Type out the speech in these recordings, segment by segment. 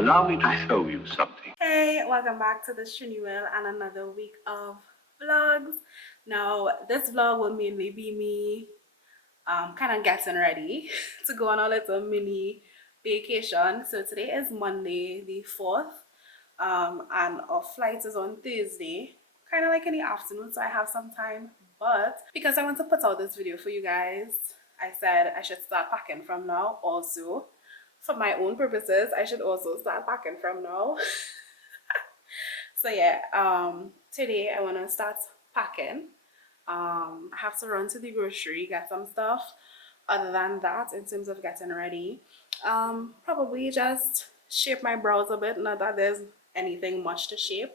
Allow me to show you something. Hey, welcome back to the Trini Will and another week of vlogs. Now, this vlog will mainly be me kind of getting ready to go on a little mini vacation. So today is Monday the 4th, and our flight is on Thursday, kind of like in the afternoon, so I have some time. But because I want to put out this video for you guys, I said I should start packing from now. Also, for my own purposes, I should also start packing from now. So yeah, today I want to start packing. I have to run to the grocery, get some stuff. Other than that, in terms of getting ready, probably just shape my brows a bit. Not that there's anything much to shape.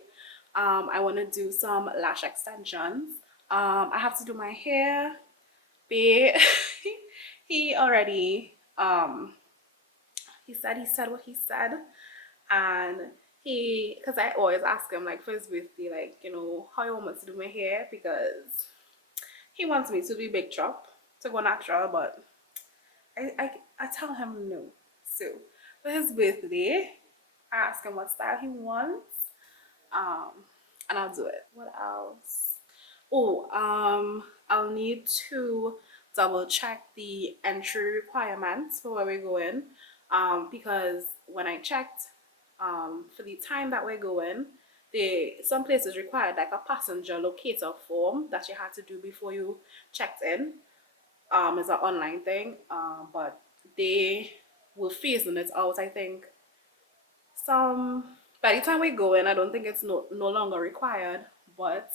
I want to do some lash extensions. I have to do my hair. Babe, he already he said what he said, and because I always ask him like for his birthday, like, you know, how he wants to do my hair, because he wants me to be big chop, to go natural, but I tell him no. So for his birthday, I ask him what style he wants, um and I'll do it. What else? Oh, I'll need to double check the entry requirements for where we're going, because when I checked, for the time that we're going, some places required like a passenger locator form that you had to do before you checked in. It's an online thing, but they will phasing it out. I think some by the time we go in, I don't think it's no longer required. But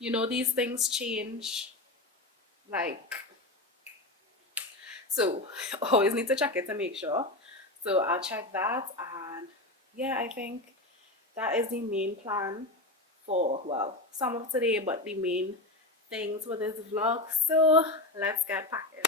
you know, these things change, like, so always need to check it to make sure. So I'll check that, and yeah, I think that is the main plan for, well, some of today, but the main things for this vlog. So let's get packing.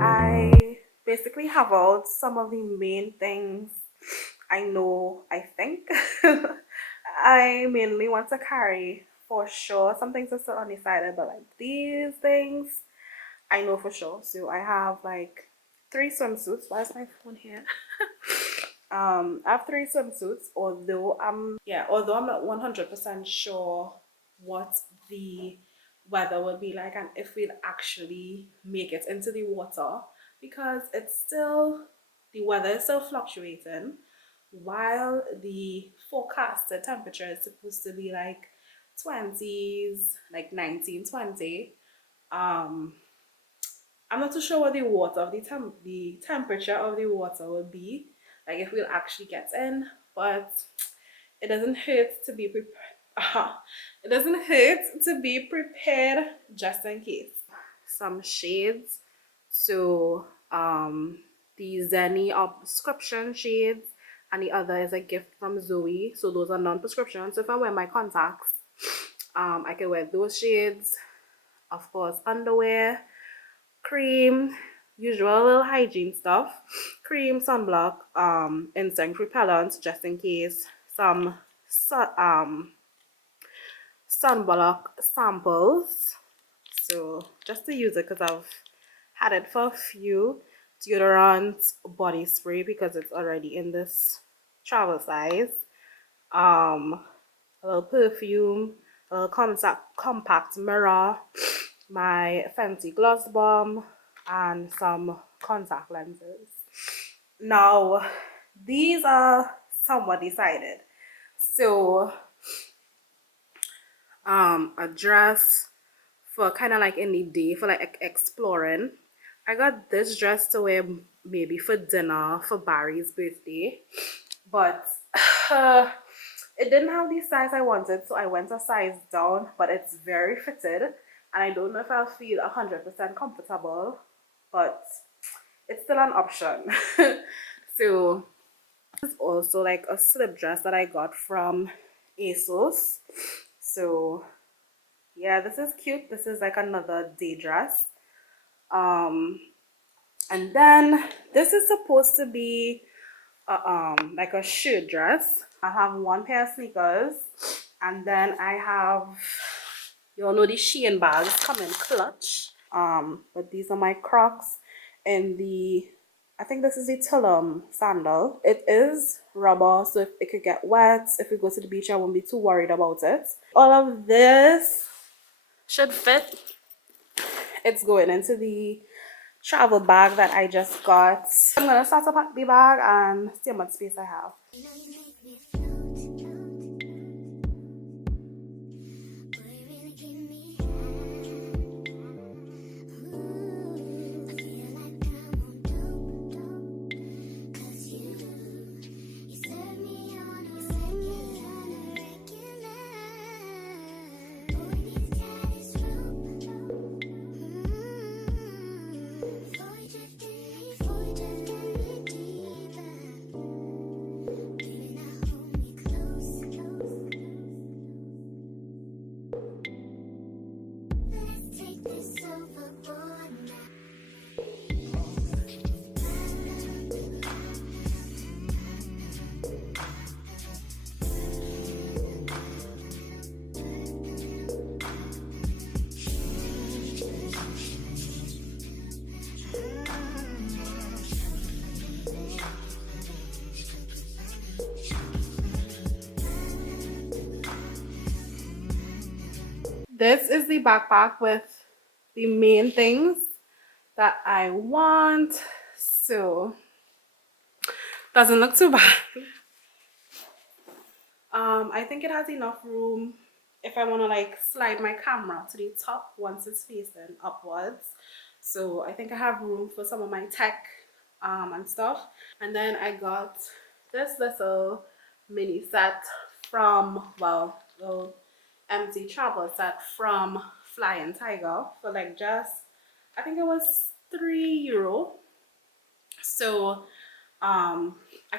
I basically have out some of the main things I know. I think I mainly want to carry for sure. Some things are still undecided, but like these things I know for sure. So I have like 3 swimsuits. Why is my phone here? I have 3 swimsuits, although I'm not 100% sure what the weather will be like and if we'll actually make it into the water, because the weather is still fluctuating. While the forecasted temperature is supposed to be like 20s, like 19, 20. I'm not too sure what the temperature of the water will be, like if we'll actually get in, but it doesn't hurt to be prepared. It doesn't hurt to be prepared just in case. Some shades. So the Zenny are prescription shades, and the other is a gift from Zoe. So those are non-prescription. So if I wear my contacts, I can wear those shades. Of course, underwear, cream, usual little hygiene stuff, cream, sunblock, insect repellent just in case, some sunblock samples, so just to use it because I've had it for a few, deodorant, body spray because it's already in this travel size, a little perfume, a little compact mirror, my fancy gloss bomb, and some contact lenses. Now, these are somewhat decided. So, a dress for kind of like in the day for like exploring. I got this dress to wear maybe for dinner for Barry's birthday, but it didn't have the size I wanted, so I went a size down, but it's very fitted, and I don't know if I'll feel 100% comfortable, but it's still an option. So this is also like a slip dress that I got from ASOS. So yeah, this is cute. This is like another day dress. And then this is supposed to be like a shirt dress. I have one pair of sneakers, and then I have You all know the Shein bags come in clutch. But these are my Crocs in the, I think this is the Tulum sandal. It is rubber, so if it could get wet, if we go to the beach, I won't be too worried about it. All of this should fit. It's going into the travel bag that I just got. I'm gonna start to pack the bag and see how much space I have. This is the backpack with the main things that I want. So doesn't look too bad. I think it has enough room if I want to like slide my camera to the top once it's facing upwards. So I think I have room for some of my tech and stuff. And then I got this little mini set from, well, little empty travel set from Flying Tiger for like just, I think it was €3. So I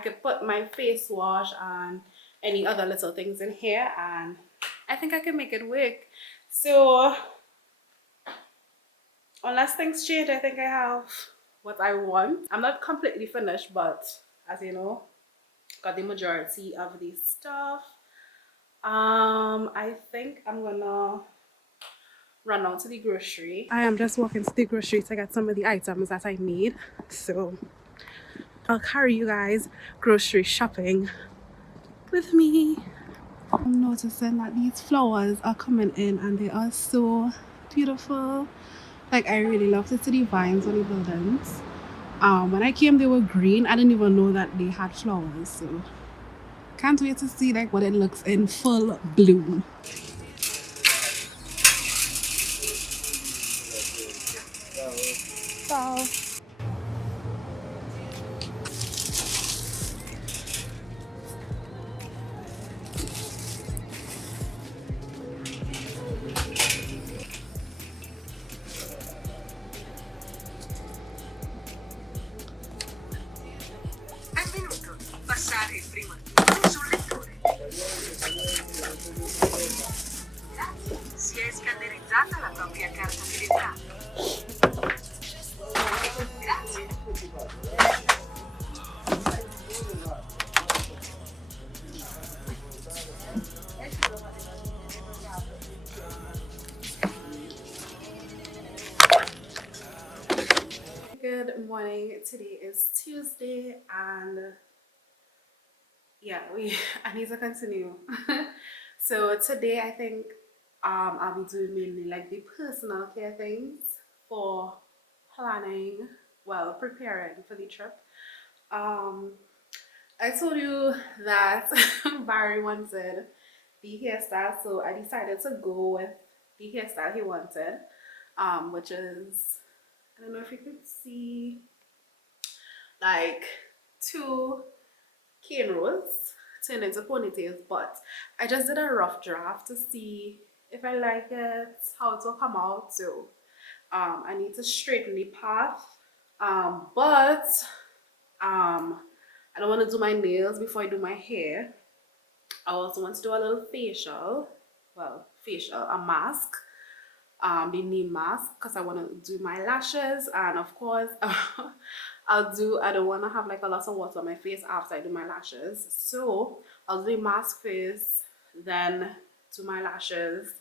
could put my face wash and any other little things in here, and I think I can make it work. So unless things change, I think I have what I want. I'm not completely finished, but as you know, got the majority of the stuff. I think I'm gonna run out to the grocery. I am just walking to the grocery to get some of the items that I need. So I'll carry you guys grocery shopping with me. I'm noticing that these flowers are coming in and they are so beautiful. Like, I really love to see the vines on the buildings. When I came, they were green. I didn't even know that they had flowers. So can't wait to see like what it looks in full bloom. So Benvenuto. Passare il primo turno sul lettore. Grazie. Si è scannerizzata la propria carta d'identità. Grazie. good morning. Today is Tuesday and yeah, I need to continue. So today I think I'll be doing mainly like the personal care things for planning, well, preparing for the trip. I told you that Barry wanted the hairstyle, so I decided to go with the hairstyle he wanted, which is, I don't know if you could see, like 2 cane rows turned into ponytails, but I just did a rough draft to see if I like it, how it will come out. So I need to straighten the path, but I don't want to do my nails before I do my hair. I also want to do a little facial, well, a mask, the knee mask, because I want to do my lashes, and of course I don't want to have like a lot of water on my face after I do my lashes, so I'll do the mask first, then do my lashes,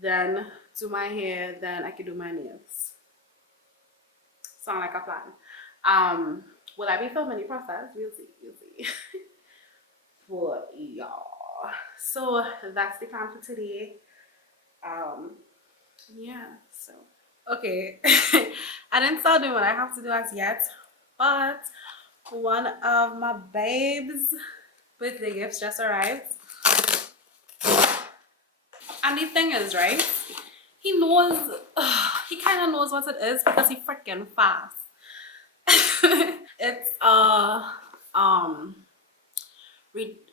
then do my hair, then I can do my nails. Sound like a plan. Will I be filming the process? We'll see, we'll see. But y'all, so that's the plan for today. Um, yeah, so okay. I didn't start doing what I have to do as yet, but one of my babes' birthday gifts just arrived. And the thing is, right? He knows, he kind of knows what it is because he freaking fast. It's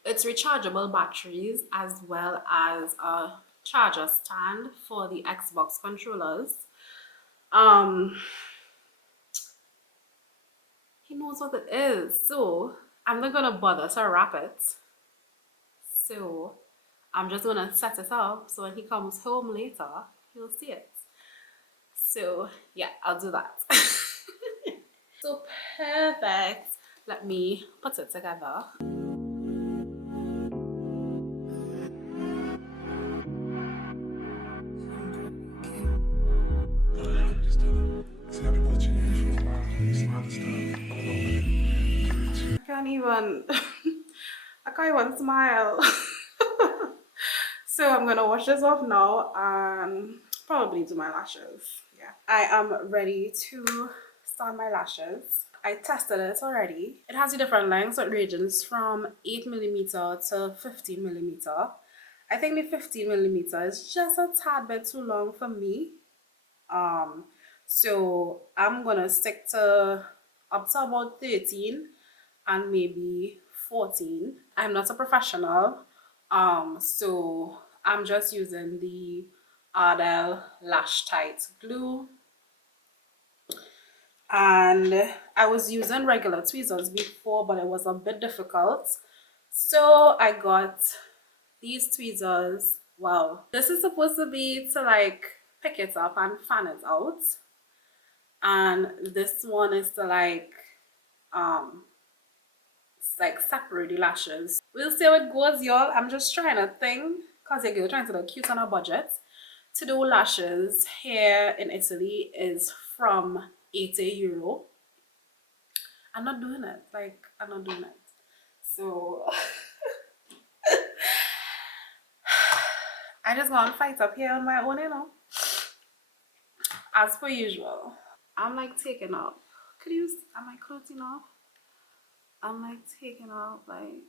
it's rechargeable batteries as well as a charger stand for the Xbox controllers. He knows what it is, so I'm not gonna bother to wrap it. So I'm just gonna set it up so when he comes home later, he'll see it. So yeah, I'll do that. So perfect. Let me put it together. Can't even I can't even smile. So I'm gonna wash this off now and probably do my lashes. Yeah, I am ready to start my lashes. I tested it already. It has a different lengths. It ranges from 8mm to 15mm. I think the 15mm is just a tad bit too long for me. So I'm gonna stick to up to about 13 and maybe 14. I'm not a professional, so I'm just using the Ardell Lash Tight glue, and I was using regular tweezers before, but it was a bit difficult, so I got these tweezers. Well, this is supposed to be to like pick it up and fan it out, and this one is to like separate the lashes. We'll see how it goes, y'all. I'm just trying a thing because you're trying to look cute on a budget. To do lashes here in Italy is from €80. I'm not doing it. Like, I'm not doing it. So I just gonna fight up here on my own, you know. As per usual. I'm like taking off. Am I closing off? I'm like taking off like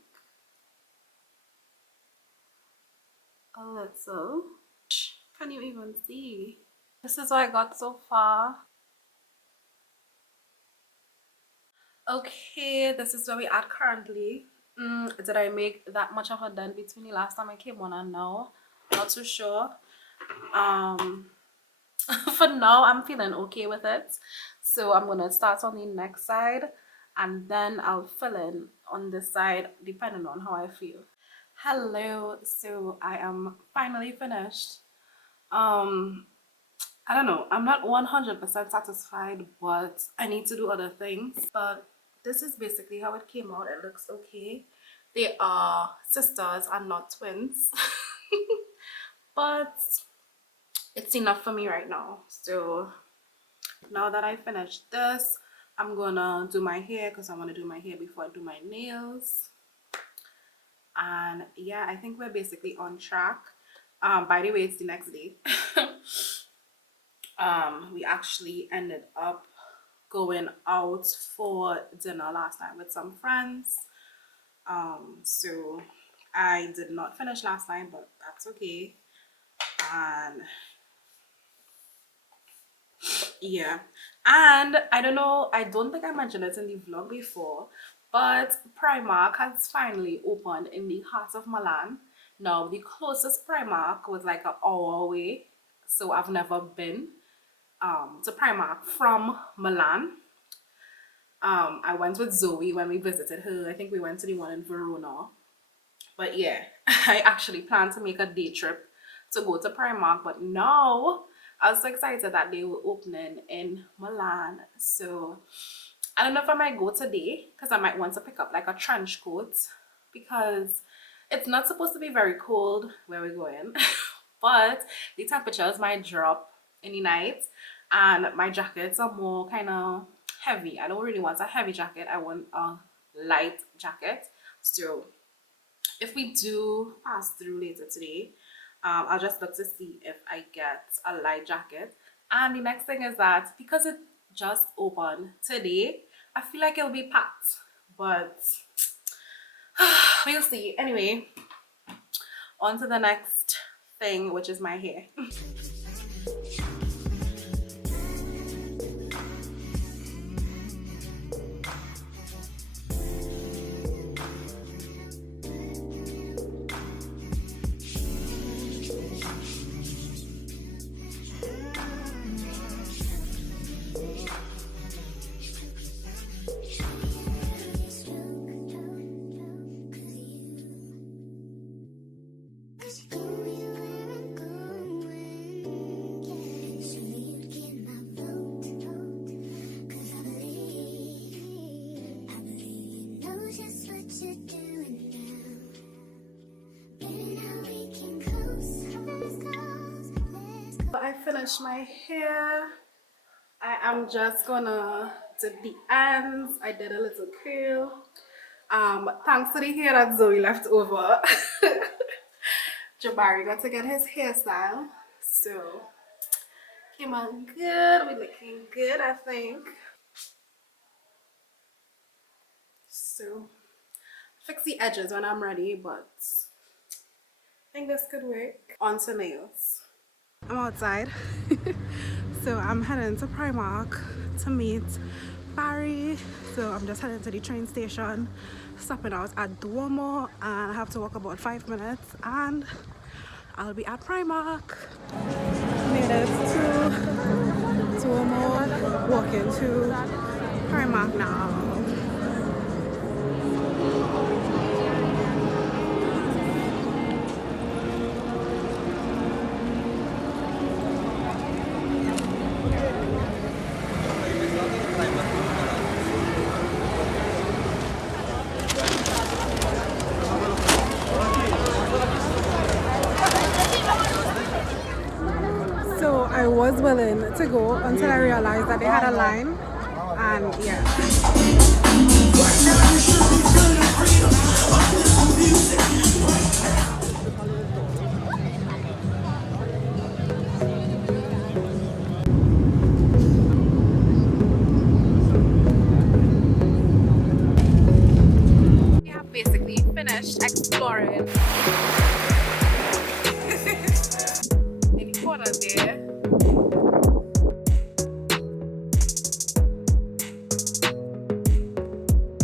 a little. Can you even see? This is what I got so far. Okay, this is where we are currently. Did I make that much of a dent between the last time I came on and now? Not too sure. For now, I'm feeling okay with it. So I'm gonna start on the next side and then I'll fill in on this side depending on how I feel. Hello, so I am finally finished. I don't know, I'm not 100% satisfied, but I need to do other things. But this is basically how it came out. It looks okay. They are sisters and not twins. But it's enough for me right now. So now that I finished this, I'm gonna do my hair because I want to do my hair before I do my nails. And yeah, I think we're basically on track. By the way, it's the next day. We actually ended up going out for dinner last night with some friends. So I did not finish last night, but that's okay. And yeah, and I don't know, I don't think I mentioned it in the vlog before, but Primark has finally opened in the heart of Milan. Now the closest Primark was like an hour away, so I've never been to Primark from Milan. I went with Zoe when we visited her. I think we went to the one in Verona. But yeah, I actually planned to make a day trip to go to Primark, but no, I was so excited that they were opening in Milan. So I don't know if I might go today because I might want to pick up like a trench coat because it's not supposed to be very cold where we're going. but the temperatures might drop in the night, and my jackets are more kind of heavy. I don't really want a heavy jacket. I want a light jacket. So if we do pass through later today, I'll just look to see if I get a light jacket. And the next thing is that because it just opened today, I feel like it'll be packed, but we'll see. Anyway, on to the next thing, which is my hair. I finished my hair. I am just gonna dip the ends. I did a little curl. Thanks to the hair that Zoe left over, Jabari got to get his hairstyle. So came out good. We're looking good, I think. So fix the edges when I'm ready, but I think this could work. On to nails. I'm outside. So I'm heading to Primark to meet Barry. So I'm just heading to the train station, stopping out at Duomo, and I have to walk about 5 minutes and I'll be at Primark. Made it to Duomo, walking to Primark now. I was willing to go until I realized that they had a line, and yeah. We have basically finished exploring